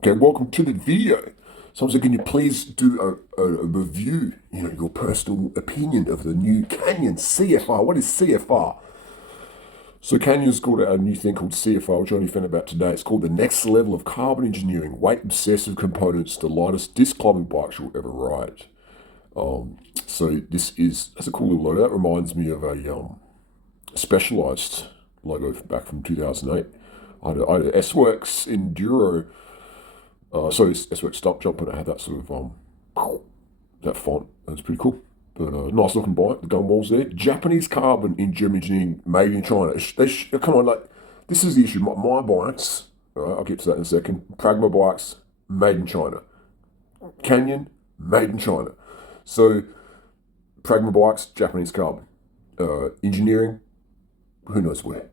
Okay, welcome to the video. So can you please do a review, your personal opinion of the new Canyon CFR? What is CFR? So Canyon's got a new thing called CFR, which I only found about today. It's called the next level of carbon engineering, weight-obsessive components, the lightest disc climbing bikes you'll ever ride. So that's a cool little logo. That reminds me of a Specialized logo back from 2008. I had a S-Works Enduro. S-Works Stop Jump, and it had that sort of that font. That's pretty cool. But nice looking bike. The gun walls there. Japanese carbon in German engineering, made in China. Come on, like this is the issue. My bikes. All right, I'll get to that in a second. Pragma bikes, made in China. Canyon, made in China. So Pragma bikes, Japanese carbon. Engineering, who knows where.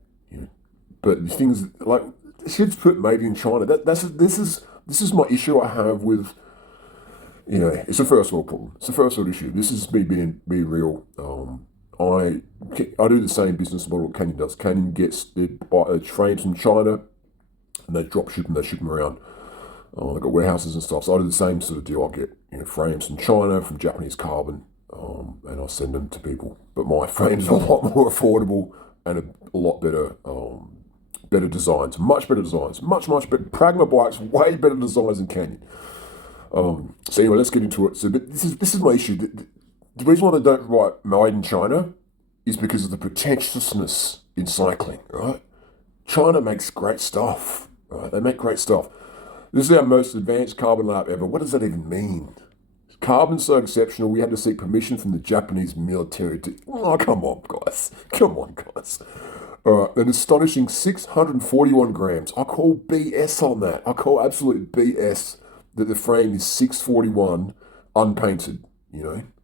But the things like kids put made in China. This is my issue I have with. It's a first world problem. It's a first world issue. This is me being real. I do the same business model Canyon does. Canyon gets their frames from China, and they drop ship them. They ship them around. They've got warehouses and stuff. So I do the same sort of deal. I get frames from China, from Japanese carbon, and I send them to people. But my frames are a lot more affordable and a lot better. Better designs, much better designs, much better. Pragma bikes, way better designs than Canyon. So anyway, let's get into it. So, but this is my issue. The reason why they don't write made in China is because of the pretentiousness in cycling. Right? China makes great stuff. Right? They make great stuff. This is our most advanced carbon lab ever. What does that even mean? Carbon's so exceptional, we had to seek permission from the Japanese military to. Oh, come on, guys. Come on, guys. An astonishing 641 grams. I call BS on that. I call absolute BS that the frame is 641 unpainted,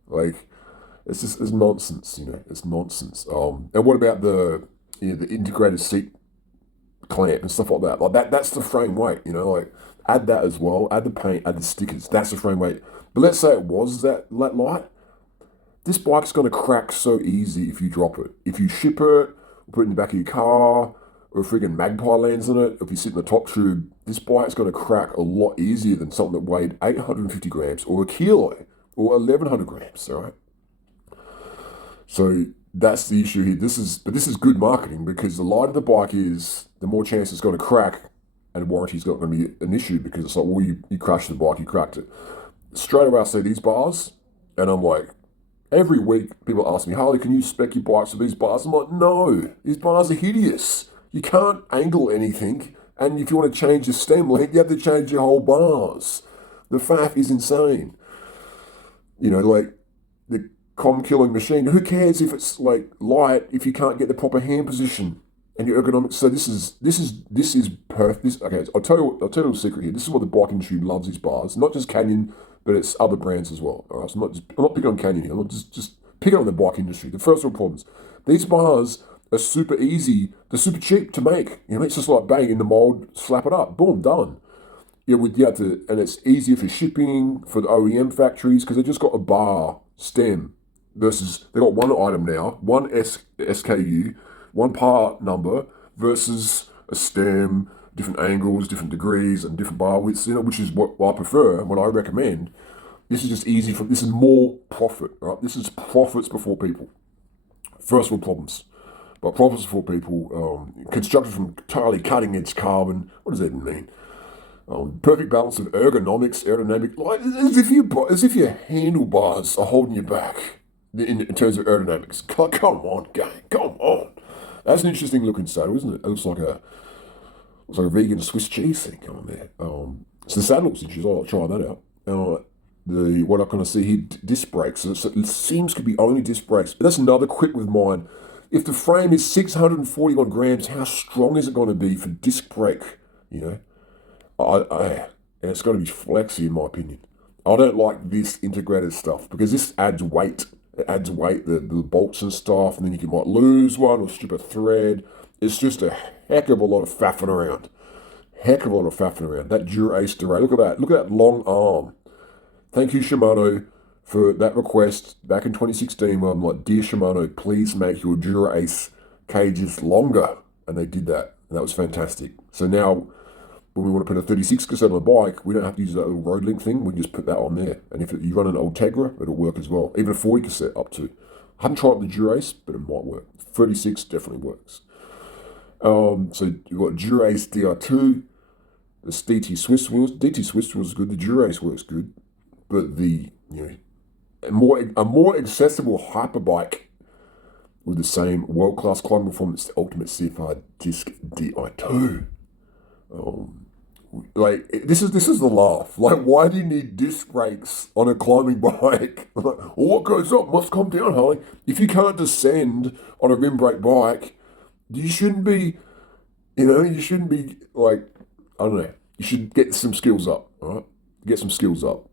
Like, it's nonsense, It's nonsense. And what about the integrated seat clamp and stuff like that? That's the frame weight, Like, add that as well. Add the paint, add the stickers. That's the frame weight. But let's say it was that light. This bike's going to crack so easy if you drop it. If you ship it, put it in the back of your car, or a friggin' magpie lands on it, if you sit in the top tube, this bike's going to crack a lot easier than something that weighed 850 grams or a kilo or 1,100 grams, all right? So that's the issue here. This is good marketing because the lighter the bike is, the more chance it's going to crack, and warranty's not going to be an issue because it's like, well, you crashed the bike, you cracked it. Straight away I see these bars, and I'm like, every week, people ask me, Harley, can you spec your bikes with these bars? I'm like, no, these bars are hideous. You can't angle anything. And if you want to change the stem length, you have to change your whole bars. The faff is insane. Like the KOM killing machine. Who cares if it's like light if you can't get the proper hand position and your ergonomics? So this is perfect. Okay, so I'll tell you a secret here. This is what the bike industry loves: these bars, not just Canyon, but it's other brands as well. All right, so I'm not picking on Canyon here. I'm not just picking on the bike industry. The first world problems. These bars are super easy. They're super cheap to make. It's just like bang in the mold, slap it up, boom, done. And it's easier for shipping for the OEM factories because they just got a bar stem versus they got one item now, one SKU, one part number versus a stem, different angles, different degrees, and different bar widths, which is what I prefer, what I recommend. This is just easy this is more profit, right? This is profits before people. First world problems. But profits before people, constructed from entirely cutting edge carbon. What does that even mean? Perfect balance of aerodynamic, like as if your handlebars are holding you back in terms of aerodynamics. Come on, gang, come on. That's an interesting looking saddle, isn't it? It looks like a vegan Swiss cheese thing on there. So the saddle looks interesting. I'll try that out. What I'm going to see here, disc brakes. So it seems to be only disc brakes. But that's another quip with mine. If the frame is 641 grams, how strong is it going to be for disc brake? And it's going to be flexy in my opinion. I don't like this integrated stuff because this adds weight. It adds weight, the bolts and stuff, and then you might lose one or strip a thread. It's just a heck of a lot of faffing around. That Dura-Ace Dura. Look at that. Look at that long arm. Thank you, Shimano, for that request back in 2016 where I'm like, dear Shimano, please make your Dura-Ace cages longer. And they did that. And that was fantastic. So now when we want to put a 36 cassette on a bike, we don't have to use that little road link thing. We just put that on there. And if you run an Ultegra, it'll work as well. Even a 40 cassette up to. I haven't tried the Durace, but it might work. 36 definitely works. So you've got Durace DR2, the DT Swiss wheels. DT Swiss wheels is good. The Durace works good. But a more accessible hyperbike with the same world-class climbing performance, the Ultimate CFR Disc DI2. This is the laugh. Like, why do you need disc brakes on a climbing bike? What goes up must come down, Harley. If you can't descend on a rim brake bike, you shouldn't be, like, I don't know. You should get some skills up, all right? Get some skills up.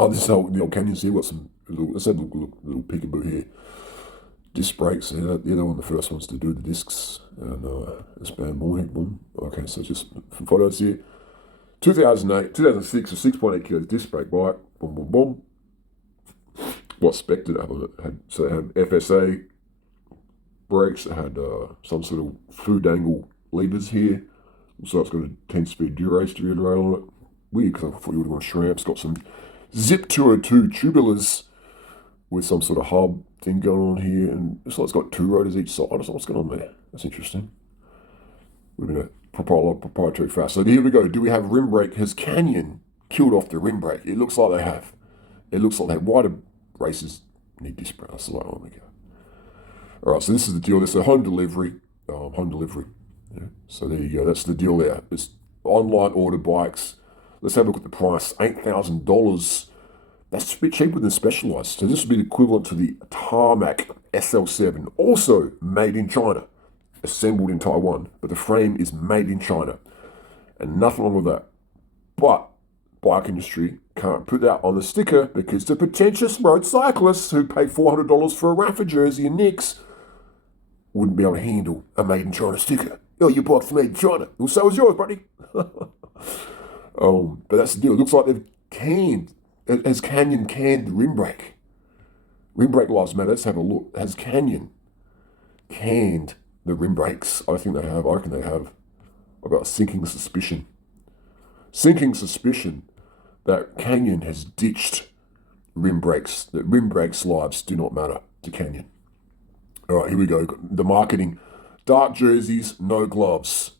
Oh, this is the old Canyons here. Let's have a little peekaboo here. Disc brakes, they're one of the first ones to do the discs. And it's bad morning, boom. Okay, so just some photos here. 2008, 2006, a 6.8 kilo disc brake bike. Boom, boom, boom. What spec did it have? So it had FSA brakes. It had some sort of food angle levers here. So it's got a 10-speed Durace to rail on it. Weird, because I thought you would have gone SRAM. It's got some Zip 202 tubulars with some sort of hub thing going on here, and it's like it's got 2 rotors each side. I don't know what's going on there. That's interesting. Would have been a proprietary fast. So here we go. Do we have rim brake? Has Canyon killed off the rim brake? It looks like they have. It looks like they have. Why do races need disc brake? That's like, oh my god. All right, so this is the deal. This is a home delivery. Yeah. So there you go. That's the deal there. It's online order bikes. Let's have a look at the price. $8,000. That's a bit cheaper than Specialized. So this would be the equivalent to the Tarmac SL7, also made in China, assembled in Taiwan, but the frame is made in China. And nothing wrong with that. But bike industry can't put that on the sticker because the pretentious road cyclists who pay $400 for a Rafa jersey and Knicks wouldn't be able to handle a made in China sticker. Oh, your bike's made in China. Well, so is yours, buddy. But that's the deal. It looks like they've canned. Has Canyon canned the rim brake? Rim brake lives matter. Let's have a look. Has Canyon canned the rim brakes? I think they have. I reckon they have. I've got a sinking suspicion that Canyon has ditched rim brakes. That rim brakes lives do not matter to Canyon. All right, here we go. The marketing. Dark jerseys, no gloves.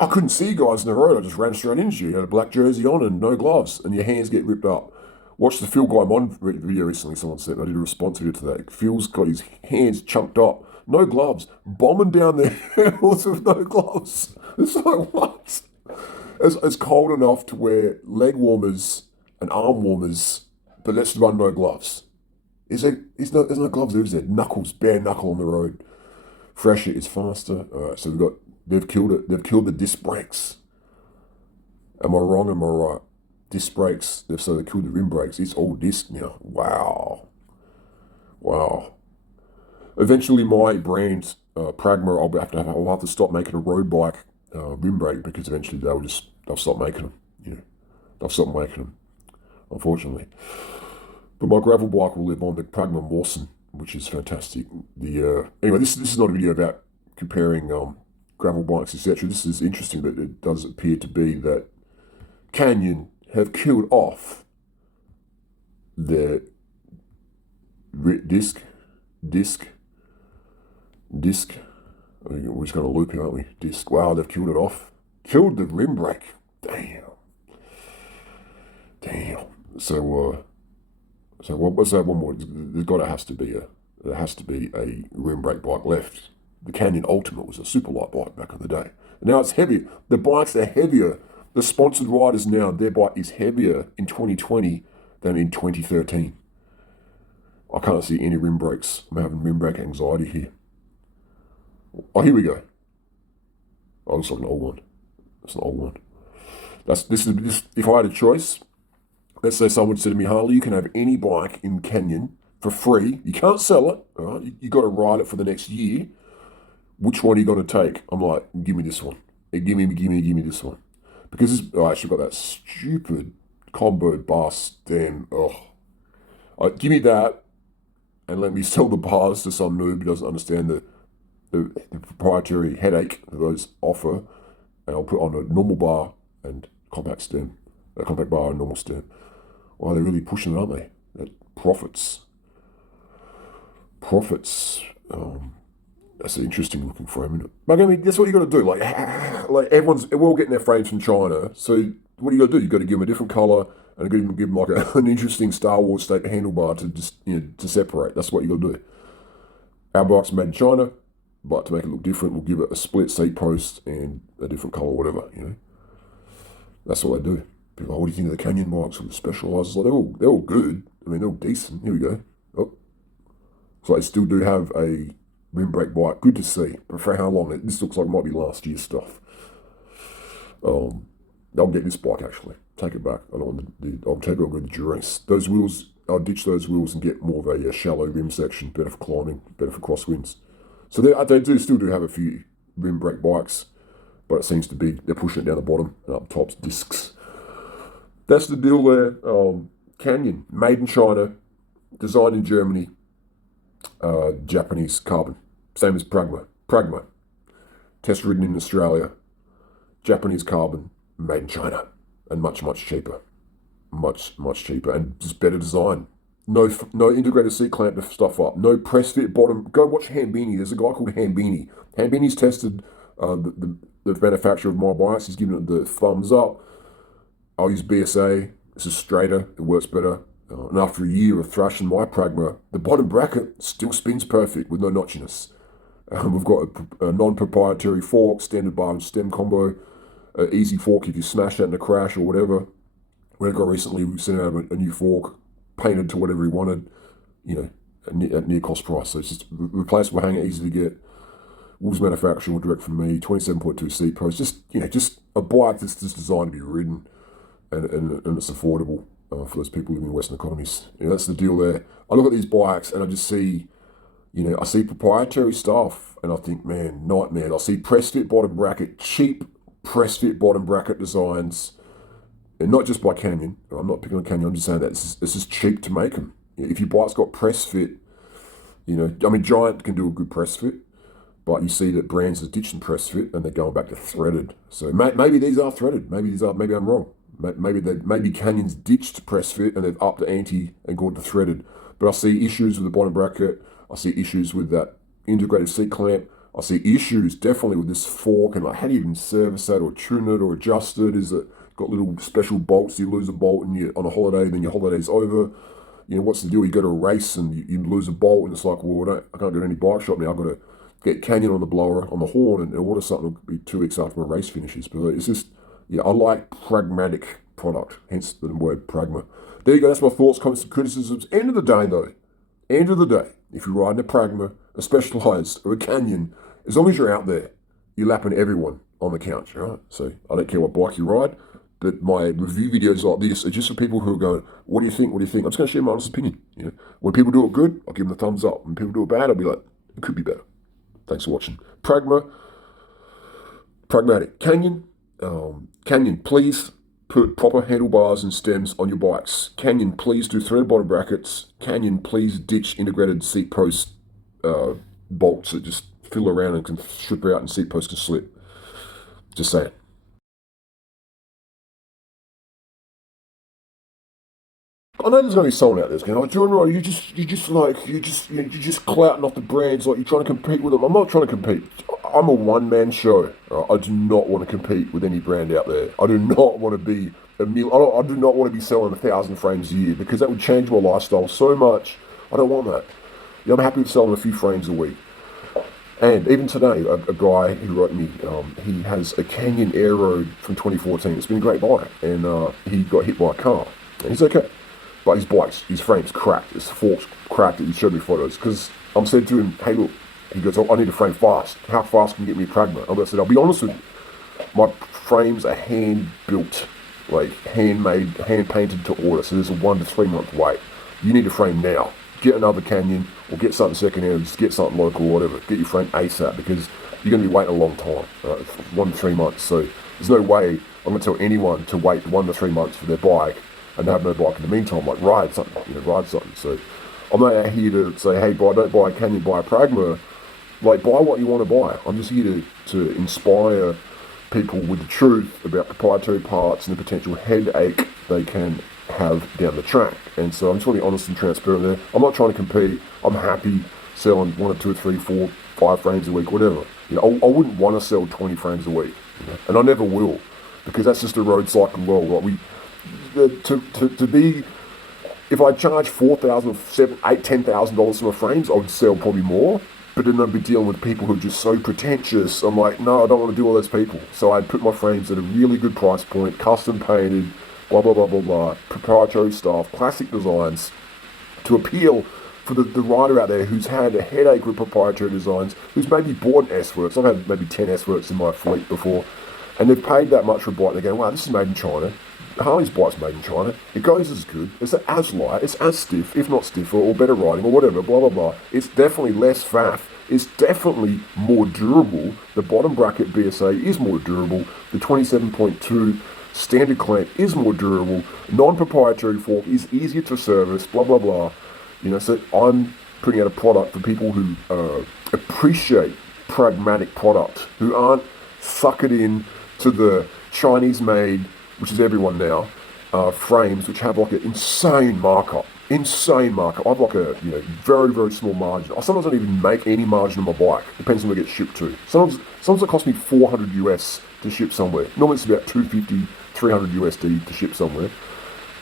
I couldn't see you guys in the road. I just ran straight into you. You had a black jersey on and no gloves, and your hands get ripped up. Watched the Phil Gaimon video recently, someone said. I did a response video to that. Phil's got his hands chunked up, no gloves, bombing down the hills with no gloves. It's like, what? It's cold enough to wear leg warmers and arm warmers, but let's run no gloves. There's no gloves there, is there? Knuckles, bare knuckle on the road. Fresher is faster. All right, so they've killed it. They've killed the disc brakes. Am I wrong? Am I right? Disc brakes. They killed the rim brakes. It's all disc now. Wow. Eventually, my brand, Pragma, I'll have to stop making a road bike rim brake because eventually they'll stop making them. They'll stop making them, unfortunately. But my gravel bike will live on, the Pragma Mawson, which is fantastic. Anyway, this is not a video about comparing gravel bikes, etc. This is interesting that it does appear to be that Canyon have killed off their disc. We're just going to loop here, aren't we? Disc. Wow, they've killed it off. Killed the rim brake. Damn. So what's that one more? There has to be a rim brake bike left. The Canyon Ultimate was a super light bike back in the day. And now it's heavier. The bikes are heavier. The sponsored riders now, their bike is heavier in 2020 than in 2013. I can't see any rim brakes. I'm having rim brake anxiety here. Oh, here we go. Oh, looks like an old one. It's an old one. This. If I had a choice, let's say someone said to me, Harley, you can have any bike in Canyon for free. You can't sell it. All right? You got to ride it for the next year. Which one are you going to take? I'm like, give me this one. Give me this one. Because I actually got that stupid combo bus. Damn. Give me that and let me sell the bars to some noob who doesn't understand the proprietary headache that those offer. and I'll put on a normal bar and compact stem, a compact bar and normal stem. Well, they're really pushing it, aren't they? That profits. That's an interesting looking frame, isn't it? But I mean, that's what you got to do. Like we're all getting their frames from China. So what do you got to do? You got to give them a different color and give them like an interesting Star Wars type handlebar to just to separate. That's what you got to do. Our bike's made in China, but to make it look different, we'll give it a split seat post and a different color, whatever. That's what they do. People, what do you think of the Canyon bikes with the Specializers? Like they're all good. I mean, they're all decent. Here we go. Oh, so they still do have a rim brake bike. Good to see. But for how long? This looks like it might be last year's stuff. I'll get this bike actually. Take it back. I don't want the. I'll take it. I'll go to Durance. Those wheels. I'll ditch those wheels and get more of a shallow rim section. Better for climbing. Better for crosswinds. So they still do have a few rim brake bikes, but it seems to be they're pushing it down the bottom and up top's discs. That's the deal there. Canyon, made in China, designed in Germany, Japanese carbon. Same as Pragma. Pragma, test ridden in Australia, Japanese carbon, made in China, and much cheaper. Much cheaper and just better design. No integrated seat clamp to stuff up. No press fit bottom. Go watch Hambini. There's a guy called Hambini. Hambini's tested the manufacturer of my bikes. He's given it the thumbs up. I'll use BSA. This is straighter. It works better. And after a year of thrashing my Pragma, the bottom bracket still spins perfect with no notchiness. We've got a non-proprietary fork, standard bar and stem combo. Easy fork if you smash that in a crash or whatever. When it got recently, we sent out a new fork, painted to whatever he wanted, at near cost price. So it's just replaceable hanger, easy to get. Wolves manufacturing direct from me, 27.2 seat post. Just a bike that's just designed to be ridden, and it's affordable for those people living in Western economies. That's the deal there. I look at these bikes and I just see, I see proprietary stuff, and I think, man, nightmare. I see press fit bottom bracket, cheap press fit bottom bracket designs. And not just by Canyon. I'm not picking on Canyon. I'm just saying that this is cheap to make them. If your bike's got press fit, Giant can do a good press fit, but you see that brands are ditching press fit and they're going back to threaded. So maybe these are threaded. Maybe I'm wrong. Maybe Canyon's ditched press fit and they've upped the ante and gone to threaded. But I see issues with the bottom bracket. I see issues with that integrated seat clamp. I see issues definitely with this fork and how do you even service that or tune it or adjust it? Is it got little special bolts? You lose a bolt and you're on a holiday, then your holiday's over. What's the deal? You go to a race and you lose a bolt, and it's like, well, I can't go to any bike shop now. I've got to get Canyon on the blower, on the horn, and order something. It'll be 2 weeks after my race finishes. But it's just, I like pragmatic product, hence the word Pragma. There you go. That's my thoughts, comments, and criticisms. End of the day, if you're riding a Pragma, a Specialized, or a Canyon, as long as you're out there, you're lapping everyone on the couch, right? So I don't care what bike you ride. But my review videos like this are just for people who are going, what do you think? What do you think? I'm just going to share my honest opinion. When people do it good, I'll give them the thumbs up. When people do it bad, I'll be like, it could be better. Thanks for watching. Pragmatic. Canyon, please put proper handlebars and stems on your bikes. Canyon, please do threaded bottom brackets. Canyon, please ditch integrated seat post bolts that just fiddle around and can strip out and seat posts can slip. Just saying. I know there's going to be someone out there that's going, you're just clouting off the brands, like you're trying to compete with them. I'm not trying to compete. I'm a one-man show. I do not want to compete with any brand out there. I do not want to be I do not want to be selling 1,000 frames a year because that would change my lifestyle so much. I don't want that. I'm happy with selling a few frames a week. And even today, a guy who wrote me, he has a Canyon Aero from 2014. It's been a great bike, and he got hit by a car, and he's okay. But his frame's cracked, his fork's cracked. He showed me photos because I'm said to him, hey look, he goes, I need a frame fast. How fast can you get me a Pragma? I said, I'll be honest with you, my frames are hand built, like handmade, hand painted to order. So there's a 1 to 3 month wait. You need a frame now. Get another Canyon or get something secondhand, just get something local or whatever. Get your frame ASAP because you're going to be waiting a long time, 1 to 3 months. So there's no way I'm going to tell anyone to wait 1 to 3 months for their bike and have no bike in the meantime, like ride something. So I'm not out here to say, hey, don't buy a Canyon, buy a Pragma. Like, buy what you want to buy. I'm just here to inspire people with the truth about proprietary parts and the potential headache they can have down the track. And so I'm just want to be honest and transparent there. I'm not trying to compete. I'm happy selling 1 or 2 or 3, 4, 5 frames a week, whatever. I wouldn't want to sell 20 frames a week, and I never will, because that's just the road cycling world. Right? To be, if I charge $4,000, $7,000, $8,000, $10,000 for my frames, I would sell probably more. But then I'd be dealing with people who are just so pretentious. I'm like, no, I don't want to do all those people. So I'd put my frames at a really good price point, custom painted, blah, blah, blah, blah, blah, proprietary stuff, classic designs, to appeal for the rider out there who's had a headache with proprietary designs, who's maybe bought an S-Works. I've had maybe 10 S-Works in my fleet before, and they've paid that much for a bike. They're going, wow, this is made in China. Harley's bike's made in China. It goes as good. It's as light. It's as stiff, if not stiffer, or better riding, or whatever, blah, blah, blah. It's definitely less faff. It's definitely more durable. The bottom bracket BSA is more durable. The 27.2 standard clamp is more durable. Non-proprietary fork is easier to service, blah, blah, blah. So I'm putting out a product for people who appreciate pragmatic product, who aren't suckered in to the Chinese-made, which is everyone now, frames which have like an insane markup. I've like a very, very small margin. I sometimes don't even make any margin on my bike. Depends on where it gets shipped to. Sometimes it costs me $400 US to ship somewhere. Normally it's about $250, $300 USD to ship somewhere,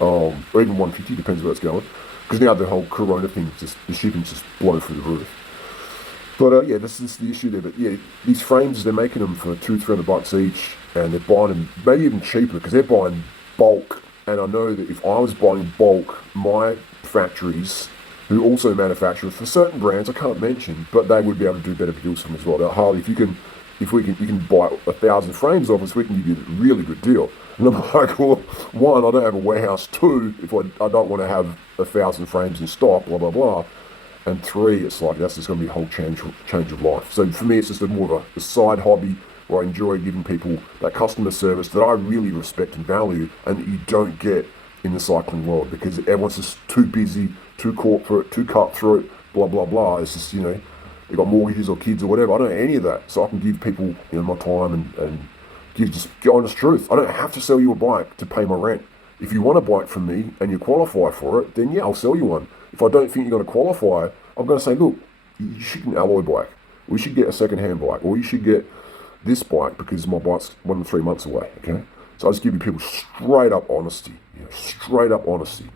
or even $150, depends where it's going. Because now the whole Corona thing, the shipping's just blown through the roof. But this is the issue there. But these frames, they're making them for $200-300 each, and they're buying them maybe even cheaper because they're buying bulk. And I know that if I was buying bulk, my factories, who also manufacture for certain brands I can't mention, but they would be able to do better deals for them as well. Now, Harley, you can buy 1,000 frames off us, we can give you a really good deal. And I'm like, well, 1, I don't have a warehouse. 2, if I don't want to have 1,000 frames in stock, blah blah blah. And 3, it's like that's just going to be a whole change of life. So for me, it's just more of a side hobby where I enjoy giving people that customer service that I really respect and value, and that you don't get in the cycling world because everyone's just too busy, too corporate, too cutthroat, blah blah blah. It's just they've got mortgages or kids or whatever. I don't know any of that, so I can give people my time and give just get honest truth. I don't have to sell you a bike to pay my rent. If you want a bike from me and you qualify for it, then yeah, I'll sell you one. If I don't think you're going to qualify, I'm going to say, look, you should get an alloy bike. We should get a second-hand bike, or you should get this bike because my bike's 1 to 3 months away. Okay, so I just give you people straight up honesty. Straight up honesty.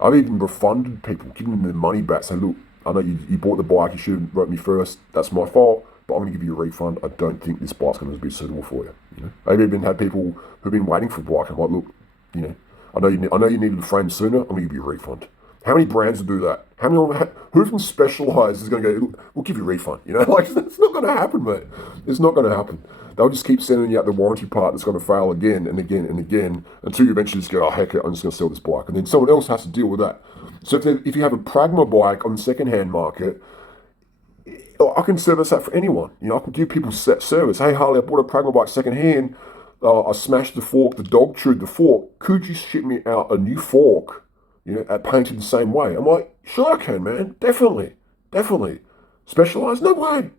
I've even refunded people, giving them their money back. Say, look, I know you bought the bike. You should have wrote me first. That's my fault. But I'm going to give you a refund. I don't think this bike's going to be suitable for you. I've even had people who've been waiting for a bike. I'm like, look, I know you needed a frame sooner. I'm going to give you a refund. How many brands will do that? Who from Specialized is going to go, we'll give you a refund? It's not going to happen, mate. It's not going to happen. They'll just keep sending you out the warranty part that's going to fail again and again and again until you eventually just go, oh, heck it, I'm just going to sell this bike. And then someone else has to deal with that. So if you have a Pragma bike on the second-hand market, I can service that for anyone. I can give people set service. Hey, Harley, I bought a Pragma bike second-hand. I smashed the fork, the dog chewed the fork. Could you ship me out a new fork? Painted the same way. I'm like, sure I can, man. Definitely. Specialized? No way.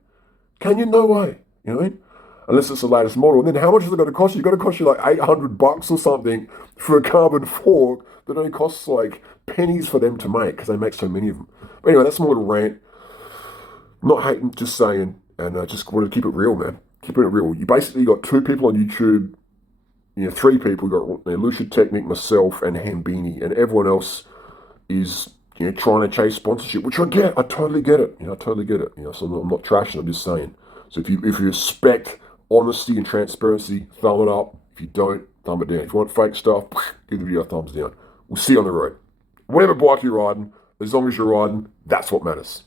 Can you? No way. You know what I mean? Unless it's the latest model. And then how much is it going to cost you? It's going to cost you like $800 or something for a carbon fork that only costs like pennies for them to make because they make so many of them. But anyway, that's my little rant. Not hating, just saying. And I just wanted to keep it real, man. Keeping it real. You basically got 2 people on YouTube. 3 people. You got Lucia Technic, myself, and Hambini, and everyone else is trying to chase sponsorship, which I get. I totally get it. I totally get it. So I'm not trashing. I'm just saying. So if you respect honesty and transparency, thumb it up. If you don't, thumb it down. If you want fake stuff, give the video a thumbs down. We'll see you on the road. Whatever bike you're riding, as long as you're riding, that's what matters.